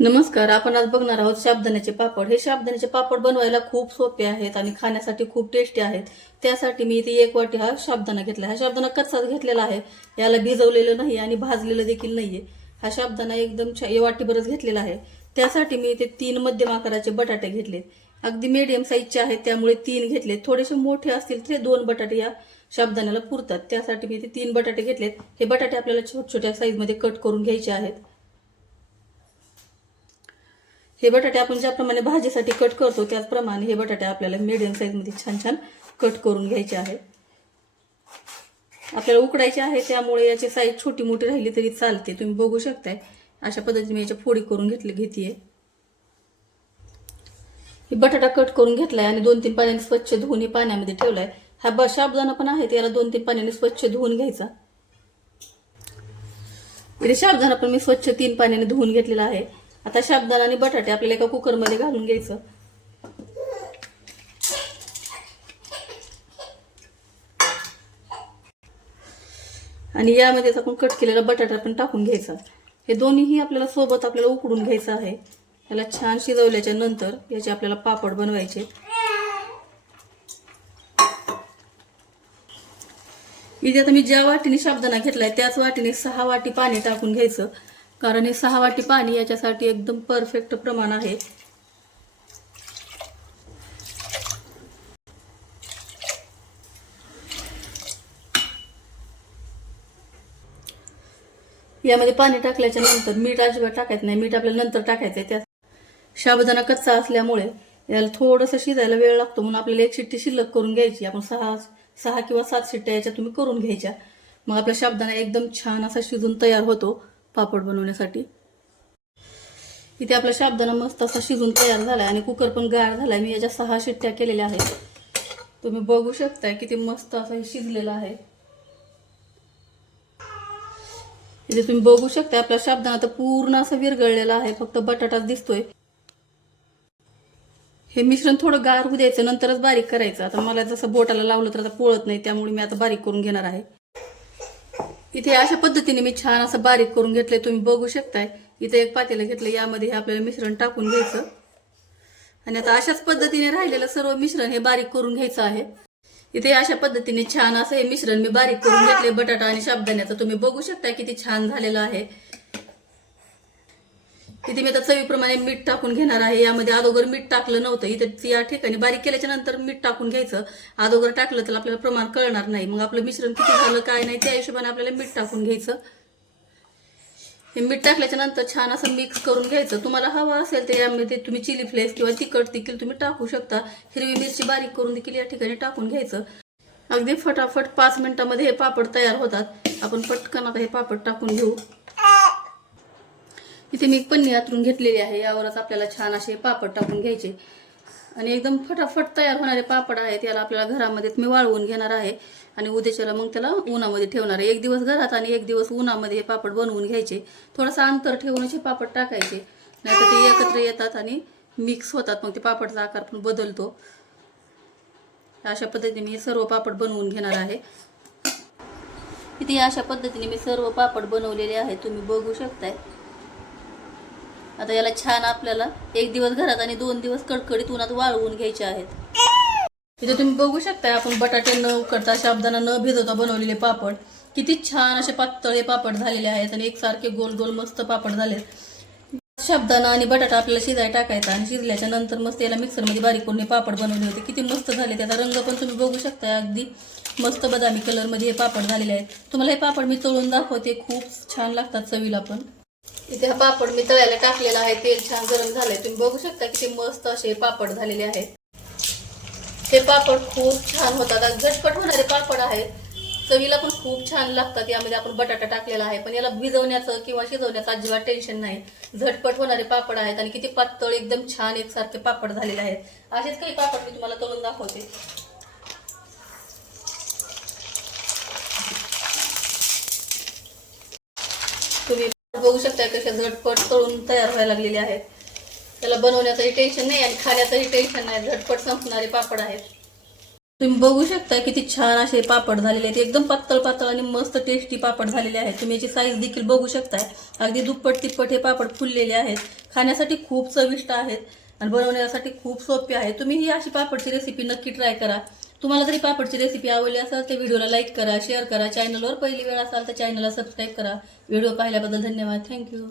नमस्कार. आपण आज बघणार आहोत साबुदाण्याचे पापड. हे साबुदाण्याचे पापड बनवायला खूप सोपे आहेत आणि खाण्यासाठी खूप टेस्टी आहेत. त्यासाठी मी इथे 1 वाटी हा साबुदाणा घेतला. हा साबुदाणा कच्चाच घेतलेला आहे. याला भिजवलेलं नाही आणि भाजलेलं देखील नाहीये. हा साबुदाणा एकदम वाटीभरच घेतलेला आहे. त्यासाठी मी इथे 3 मध्यम आकाराचे बटाटे घेतलेत. अगदी मीडियम साईजचे आहेत त्यामुळे 3 घेतलेत. थोडेसे मोठे असतील तर 2 बटाटे या साबुदाण्याला पुरतात. त्यासाठी मी इथे 3 बटाटे घेतलेत. हे बटाटे आपल्याला छोट्या साईजमध्ये कट करून घ्यायचे आहेत. हे बटाटे आपण ज्याप्रमाणे भाजीसाठी कट करतो त्याचप्रमाणे हे बटाटे आपल्याला मीडियम साईजमध्ये छान छान कट करून घ्यायचे आहे. आपल्याला उकडायचे आहे त्यामुळे याची साईज छोटी मोठी राहिली तरी चालते. तुम्ही बघू शकताय अशा पद्धतीने मी याच्या फोडी करून घेतीये. हे बटाटा कट करून घेतलाय आणि 2-3 पाण्याने स्वच्छ धुवून पाण्यामध्ये ठेवलाय. हा साबुदाणा पण आहे त्याला 2-3 पाण्याने स्वच्छ धुवून घ्यायचा. इथे साबुदाणा पण मी स्वच्छ 3 पाण्याने धुवून घेतलेला आहे. आता साबुदाणा आणि बटाटे आपल्याला एका कुकरमध्ये घालून घ्यायचं. आणि यामध्ये आपण कट केलेला बटाटा पण टाकून घ्यायचा. हे दोन्हीही आपल्याला सोबत उकडून घ्यायचं आहे. याला छान शिजवल्याच्या नंतर याचे आपल्याला पापड बनवायचे. इथे आता मी ज्या वाटीने साबुदाणा घेतलाय त्याच वाटीने 6 वाटी पाणी टाकून घ्यायचं. कारण हे 6 वाटी पाणी याच्यासाठी एकदम परफेक्ट प्रमाण आहे. यामध्ये पाणी टाकल्याच्या नंतर मीठ अजिबात टाकायचं नाही. मीठ आपल्याला नंतर टाकायचंय. त्या साबुदाणा कच्चा असल्यामुळे याला थोडंसं शिजायला वेळ लागतो म्हणून आपल्याला 1 शिट्टी शिल्लक करून घ्यायची. आपण 6 किंवा 7 शिट्ट्या याच्या तुम्ही करून घ्यायच्या. मग आपला साबुदाणा एकदम छान असा शिजून तयार होतो पापड बनवण्यासाठी. इथे आपला साबुदाणा मस्त असा शिजून तयार झालाय आणि कुकर पण गार झालाय. मी याच्या 6 शिट्ट्या केलेल्या आहेत. तुम्ही बघू शकताय किती मस्त असं हे शिजलेलं आहे. इथे तुम्ही बघू शकता आपला साबुदाणा तर पूर्ण असं विरघळलेला आहे. फक्त बटाटाच दिसतोय. हे मिश्रण थोडं गार होऊ द्यायचं नंतरच बारीक करायचं. आता मला जसं बोटाला लावलं तर आता पोळत नाही त्यामुळे मी आता बारीक करून घेणार आहे. इथे अशा पद्धतीने मी छान असं बारीक करून घेतलंय. तुम्ही बघू शकताय. इथे एक पातेलं घेतलं. यामध्ये हे आपल्याला मिश्रण टाकून घ्यायचं आणि आता अशाच पद्धतीने राहिलेलं सर्व मिश्रण हे बारीक करून घ्यायचं आहे. इथे अशा पद्धतीने छान असं हे मिश्रण मी बारीक करून घेतले बटाटा आणि साबुदाण्याचं. तुम्ही बघू शकता किती छान झालेलं आहे. इथे मी आता चवीप्रमाणे मीठ टाकून घेणार आहे. यामध्ये अगोदर मीठ टाकलं नव्हतं. इथे या ठिकाणी बारीक केल्याच्या नंतर मीठ टाकून घ्यायचं. अगोदर टाकलं तर आपल्याला प्रमाण कळणार नाही. मग आपलं मिश्रण किती झालं काय नाही त्या हिशोबाने आपल्याला मीठ टाकून घ्यायचं. हे मीठ टाकल्याच्या नंतर छान असं मिक्स करून घ्यायचं. तुम्हाला हवं असेल तर यामध्ये तुम्ही चिली फ्लेक्स किंवा तिखट देखील तुम्ही टाकू शकता. हिरवी मिरची बारीक करून देखील या ठिकाणी टाकून घ्यायचं. अगदी फटाफट 5 मिनिटांमध्ये हे पापड तयार होतात. आपण पटकन आता हे पापड टाकून घेऊ. इथे मी पन्नी आतरून घेतलेली आहे. यावरच आपल्याला छान असे पापड टाकून घ्यायचे आणि एकदम फटाफट तयार होणारे पापड आहेत. याला आपल्याला घरामध्ये मी वाळवून घेणार आहे आणि उद्याच्याला मग त्याला उन्हामध्ये ठेवणार आहे. 1 दिवस घरात आणि 1 दिवस उन्हामध्ये हे पापड बनवून घ्यायचे. थोडंसं अंतर ठेवूनच हे पापड टाकायचे, नाहीतर ते एकत्र येतात आणि मिक्स होतात. मग ते पापडचा आकार पण बदलतो. अशा पद्धतीने मी सर्व पापड बनवून घेणार आहे. इथे अशा पद्धतीने मी सर्व पापड बनवलेले आहेत. तुम्ही बघू शकताय. आता याला छान आपल्याला 1 दिवस घरात आणि 2 दिवस कडकडीत उन्हात वाळवून घ्यायचे आहेत. इथे तुम्ही बघू शकता आपण बटाटे न उकडता साबुदाणा न भिजवता बनवलेले पापड किती छान असे पातळे पापड झालेले आहेत आणि एकसारखे गोल गोल मस्त पापड झाले. साबुदाणा आणि बटाटा आपल्याला शिजायला टाकायचा आणि शिजल्याच्या नंतर मस्त याला मिक्सरमध्ये बारीक करून पापड बनवले होते. किती मस्त झाले. त्याचा रंग पण तुम्ही बघू शकता. अगदी मस्त बदामी कलरमध्ये हे पापड झालेले आहेत. तुम्हाला हे पापड मी तळून दाखवते. खूप छान लागतात चवीला पण. इथे हा पापड मी तळायला टाकलेला आहे. तेल छान गरम झालंय. तुम्ही बघू शकता किती मस्त असे पापड झालेले आहेत. हे पापड खूप छान होतात. झटपट होणारे पापड आहेत. चवीला पण खूप छान लागतात. यामध्ये आपण बटाटा टाकलेला आहे पण याला भिजवण्याचं किंवा शिजवण्याचं अजिबात टेन्शन नाही. झटपट होणारे पापड आहेत आणि किती पातळ एकदम छान एकसारखे पापड झालेले आहेत. असेच काही पापड मी तुम्हाला तळून दाखवते. तुम्ही बघू शकता कशा झटपट तळून तयार व्हायला लागलेले आहेत. त्याला बनवण्याचंही टेन्शन नाही आणि खाण्याचंही टेन्शन नाही. झटपट संपणारे पापड आहेत. तुम्ही बघू शकता किती छान असे पापड झालेले आहेत. एकदम पातळ पातळ आणि मस्त टेस्टी पापड झालेले आहेत. तुम्ही याची साईज देखील बघू शकताय. अगदी दुप्पट तिप्पट हे पापड फुललेले आहेत. खाण्यासाठी खूप चविष्ट आहेत आणि बनवण्यासाठी खूप सोपे आहे. तुम्ही ही अशी पापडची रेसिपी नक्की ट्राय करा. तुम्हाला जरी पापडची रेसिपी आवडली असेल तर व्हिडिओला लाईक करा, शेअर करा. चॅनलवर पहिली वेळ असाल तर चॅनलला सबस्क्राईब करा. व्हिडिओ पाहिल्याबद्दल धन्यवाद. थँक्यू.